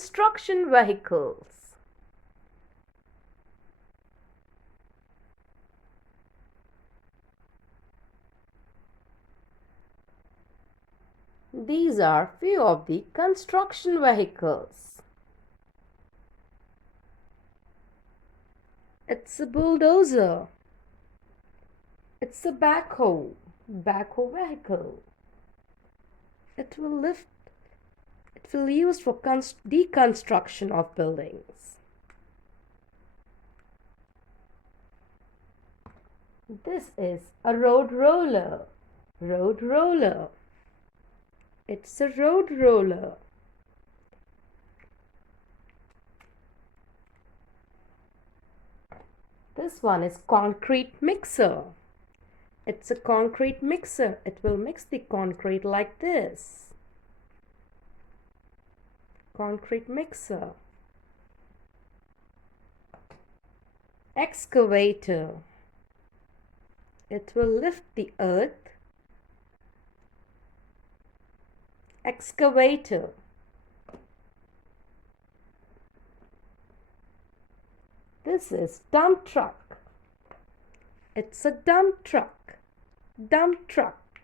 construction vehicles. These are few of the construction vehicles. It's a bulldozer. It's a backhoe vehicle. It will use for deconstruction of buildings. This is a road roller. Road roller. It's a road roller. This one is concrete mixer. It's a concrete mixer. It will mix the concrete like this. Concrete mixer. Excavator. It will lift the earth. Excavator. This is dump truck. It's a dump truck. Dump truck.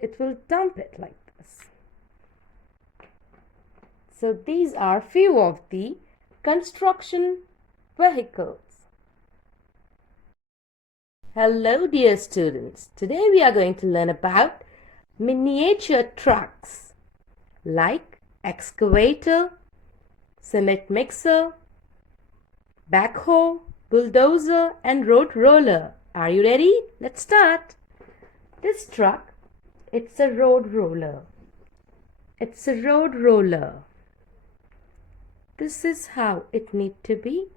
It will dump it like this. So these are few of the construction vehicles. Hello dear students. Today we are going to learn about miniature trucks like excavator, cement mixer, backhoe, bulldozer and road roller. Are you ready? Let's start. This truck, it's a road roller. It's a road roller. This is how it need to be.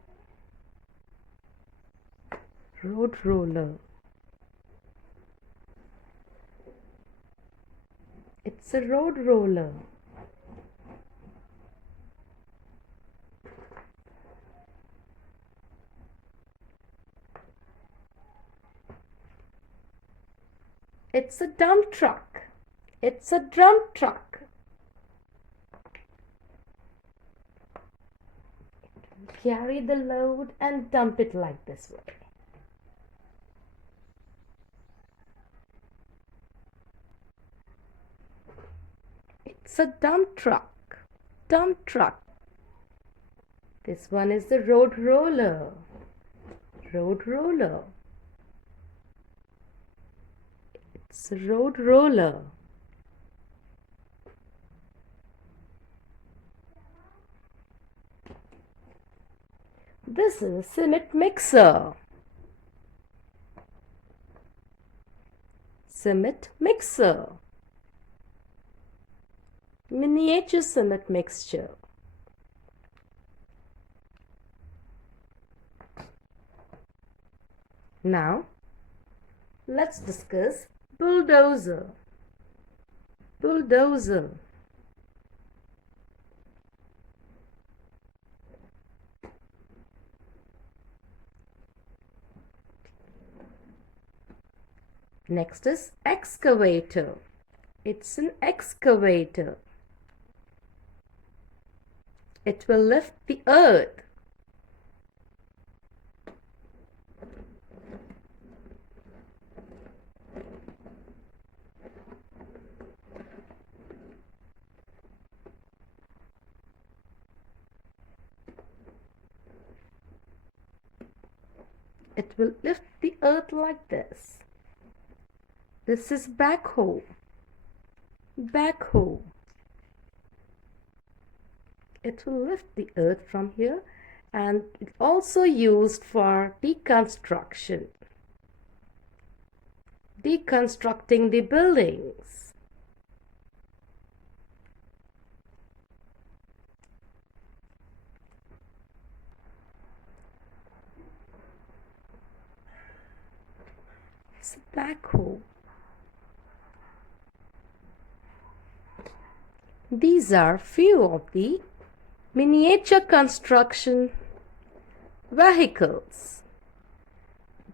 Road roller. It's a road roller. It's a dump truck. It's a dump truck. Carry the load and dump it like this way. It's a dump truck. Dump truck. This one is the road roller. Road roller. It's a road roller. This is a cement mixer. Cement mixer. Miniature cement mixture. Now, let's discuss bulldozer. Bulldozer. Next is excavator. It's an excavator. It will lift the earth. It will lift the earth like this. This is backhoe. Backhoe. It will lift the earth from here, and it's also used for deconstruction. Deconstructing the buildings. It's a backhoe. These are few of the miniature construction vehicles.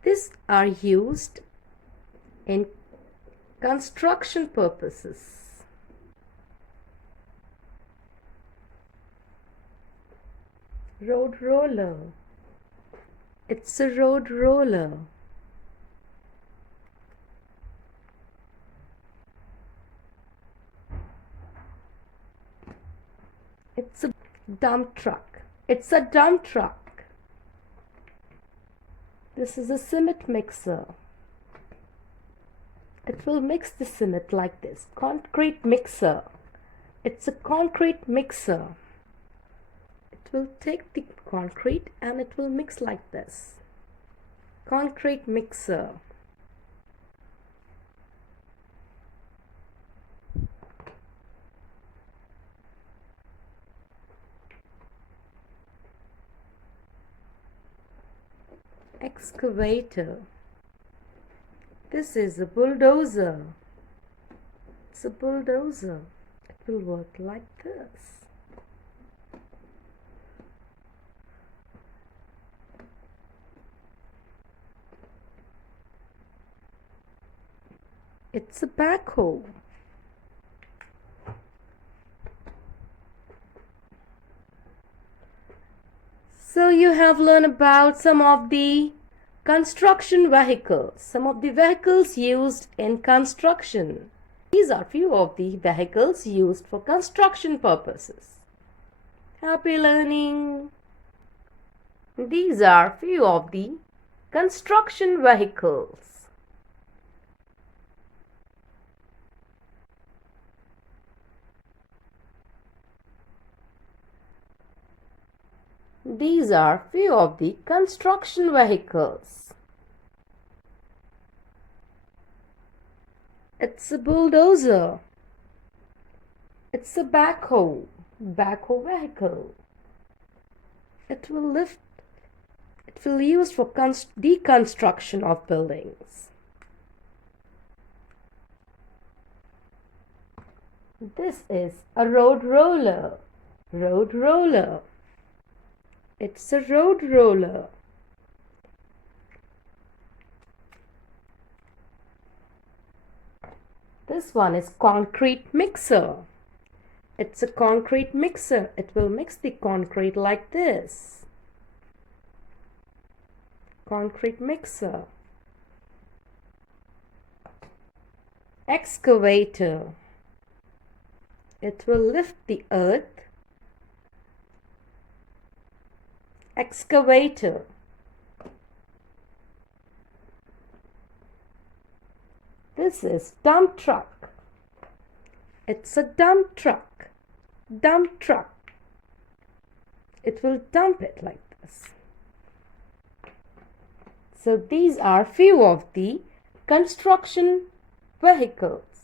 These are used in construction purposes. Road roller. It's a road roller. It's a dump truck. It's a dump truck. This is a cement mixer. It will mix the cement like this. Concrete mixer. It's a concrete mixer. It will take the concrete and it will mix like this. Concrete mixer. Excavator. This is a bulldozer. It's a bulldozer. It will work like this. It's a backhoe. So you have learned about some of the construction vehicles, some of the vehicles used in construction. These are few of the vehicles used for construction purposes. Happy learning! These are few of the construction vehicles. These are few of the construction vehicles. It's a bulldozer. It's a backhoe vehicle. It will lift. It will be used for deconstruction of buildings. This is a road roller. Road roller. It's a road roller. This one is concrete mixer. It's a concrete mixer. It will mix the concrete like this. Concrete mixer. Excavator. It will lift the earth. Excavator. This is dump truck. It's a dump truck. Dump truck. It will dump it like this. So these are few of the construction vehicles.